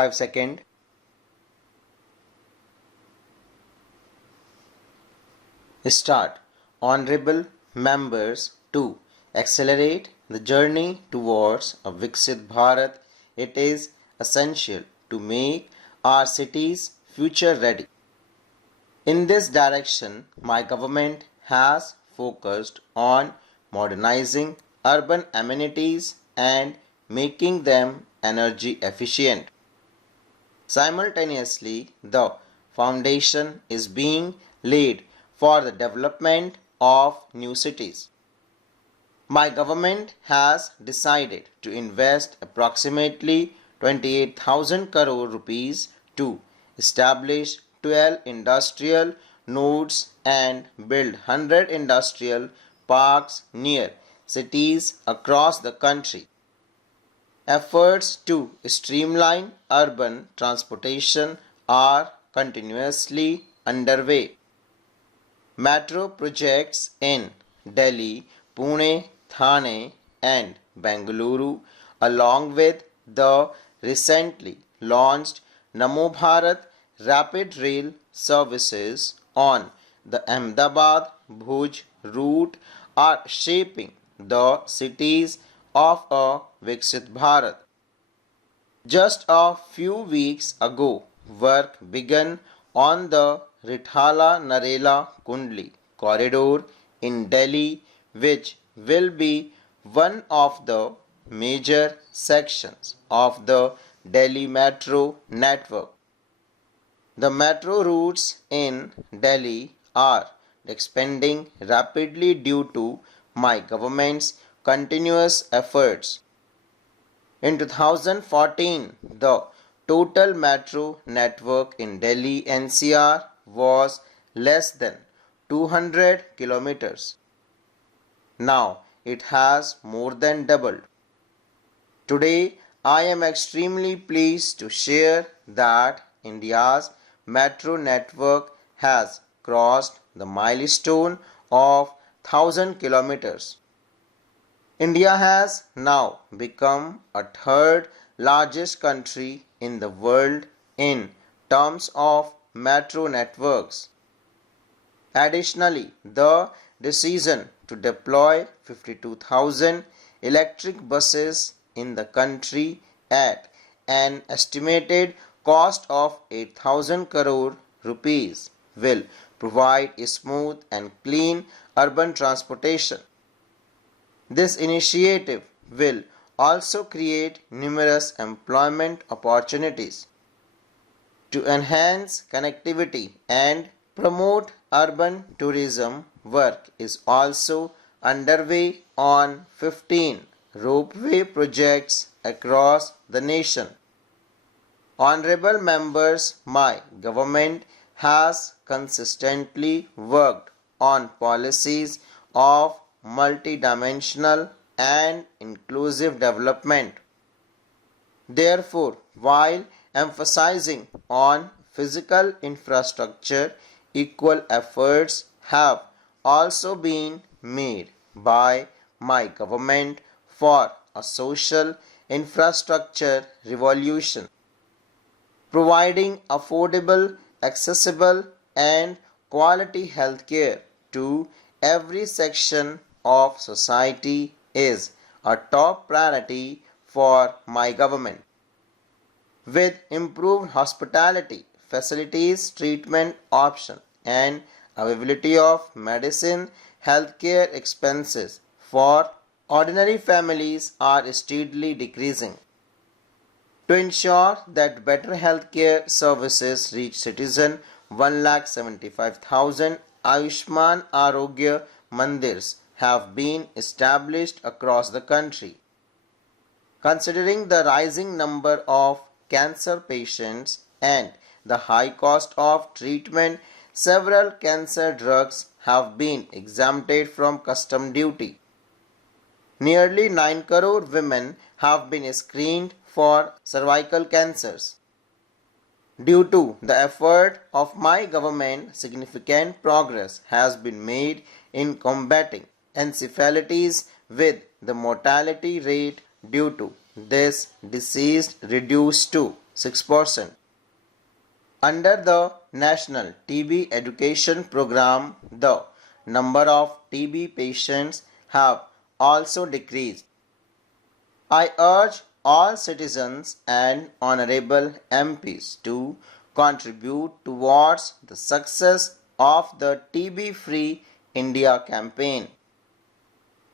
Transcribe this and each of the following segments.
5 seconds. Start. Honorable members, to accelerate the journey towards a Viksit Bharat, it is essential to make our cities future ready. In this direction, my government has focused on modernizing urban amenities and making them energy efficient. Simultaneously, the foundation is being laid for the development of new cities. My government has decided to invest approximately 28,000 crore rupees to establish 12 industrial nodes and build 100 industrial parks near cities across the country. Efforts to streamline urban transportation are continuously underway. Metro projects in Delhi, Pune, Thane and Bengaluru, along with the recently launched Namo Bharat rapid rail services on the Ahmedabad-Bhuj route, are shaping the cities of a Viksit Bharat. Just a few weeks ago, work began on the Rithala-Narela-Kundli corridor in Delhi, which will be one of the major sections of the Delhi Metro network. The metro routes in Delhi are expanding rapidly due to my government's continuous efforts. In 2014, the total metro network in Delhi NCR was less than 200 kilometers. Now it has more than doubled. Today, I am extremely pleased to share that India's metro network has crossed the milestone of 1,000 kilometers. India has now become a third largest country in the world in terms of metro networks. Additionally, the decision to deploy 52,000 electric buses in the country at an estimated cost of 8,000 crore rupees will provide a smooth and clean urban transportation. This initiative will also create numerous employment opportunities. To enhance connectivity and promote urban tourism, work is also underway on 15 ropeway projects across the nation. Honorable members, my government has consistently worked on policies of multidimensional and inclusive development. Therefore, while emphasizing on physical infrastructure, equal efforts have also been made by my government for a social infrastructure revolution, providing affordable, accessible and quality healthcare to every section of society is a top priority for my government. With improved hospitality, facilities, treatment options and availability of medicine, healthcare expenses for ordinary families are steadily decreasing. To ensure that better healthcare services reach citizens, 1,75,000 Ayushman Arogya Mandirs have been established across the country. Considering the rising number of cancer patients and the high cost of treatment, several cancer drugs have been exempted from custom duty. Nearly 9 crore women have been screened for cervical cancers. Due to the effort of my government, significant progress has been made in combating encephalitis with the mortality rate due to this disease reduced to 6%. Under the National TB Education Program, the number of TB patients have also decreased. I urge all citizens and honorable MPs to contribute towards the success of the TB-Free India campaign.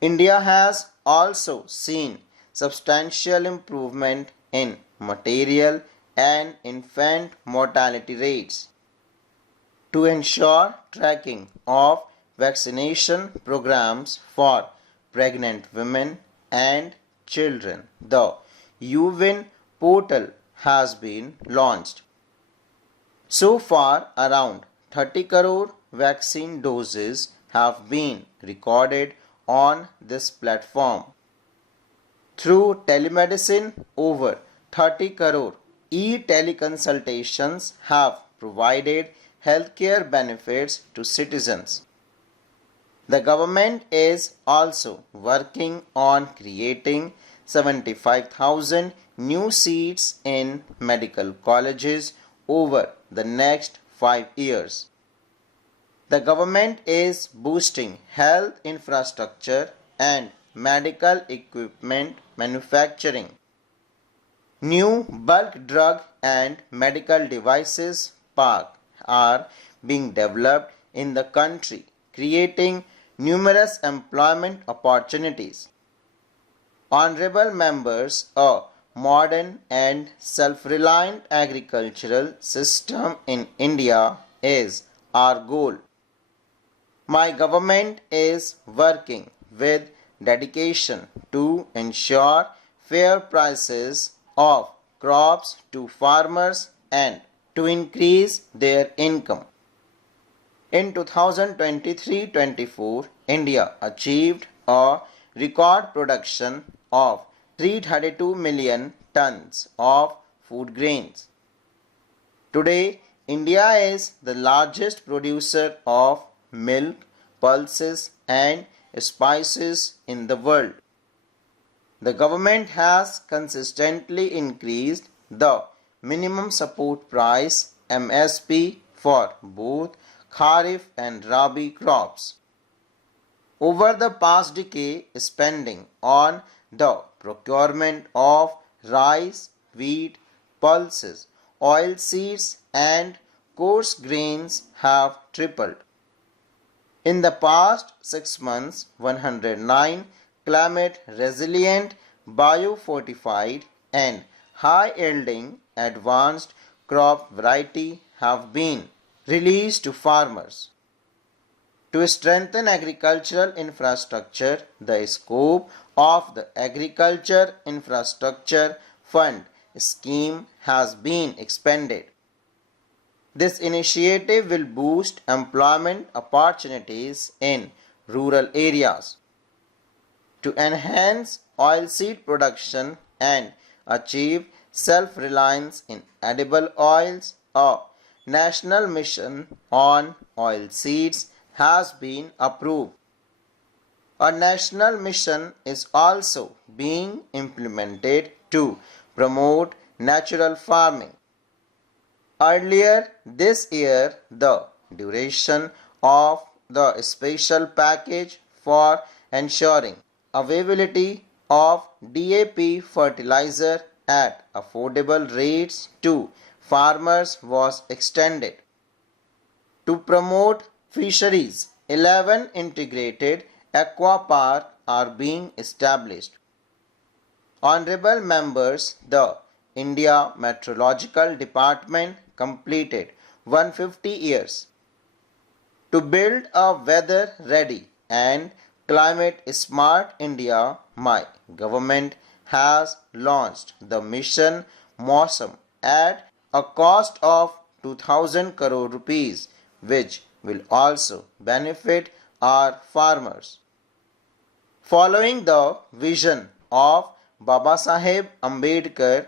India has also seen substantial improvement in maternal and infant mortality rates. To ensure tracking of vaccination programs for pregnant women and children, the UWIN portal has been launched. So far, around 30 crore vaccine doses have been recorded on this platform. Through telemedicine, over 30 crore e-teleconsultations have provided healthcare benefits to citizens. The government is also working on creating 75,000 new seats in medical colleges over the next 5 years. The government is boosting health infrastructure and medical equipment manufacturing. New bulk drug and medical devices parks are being developed in the country, creating numerous employment opportunities. Honorable members, a modern and self-reliant agricultural system in India is our goal. My government is working with dedication to ensure fair prices of crops to farmers and to increase their income. In 2023-24, India achieved a record production of 332 million tons of food grains. Today, India is the largest producer of milk, pulses and spices in the world. The government has consistently increased the minimum support price MSP for both Kharif and Rabi crops. Over the past decade, spending on the procurement of rice, wheat, pulses, oilseeds and coarse grains have tripled. In the past 6 months, 109 climate-resilient, biofortified and high-yielding advanced crop variety have been released to farmers. To strengthen agricultural infrastructure, the scope of the Agriculture Infrastructure Fund scheme has been expanded. This initiative will boost employment opportunities in rural areas. To enhance oilseed production and achieve self-reliance in edible oils, a national mission on oilseeds has been approved. A national mission is also being implemented to promote natural farming. Earlier this year, the duration of the special package for ensuring availability of DAP fertilizer at affordable rates to farmers was extended. To promote fisheries, 11 integrated aqua parks are being established. Honorable members, the India Meteorological Department completed 150 years. To build a weather-ready and climate-smart India, my government has launched the mission Mausam at a cost of 2,000 crore rupees, which will also benefit our farmers. Following the vision of Babasaheb Ambedkar,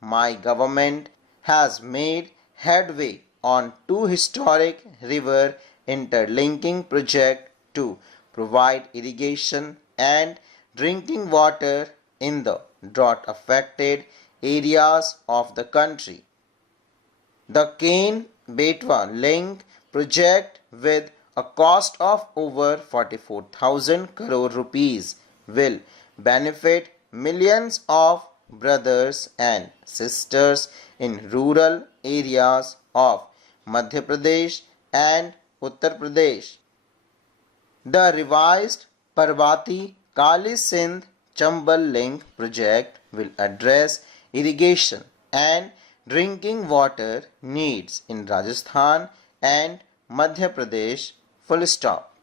my government has made headway on two historic river interlinking projects to provide irrigation and drinking water in the drought affected areas of the country. The Kane-Betwa link project, with a cost of over 44,000 crore rupees, will benefit millions of brothers and sisters in rural areas of Madhya Pradesh and Uttar Pradesh. The revised Parvati Kali Sindh Chambal Link project will address irrigation and drinking water needs in Rajasthan and Madhya Pradesh. Full stop.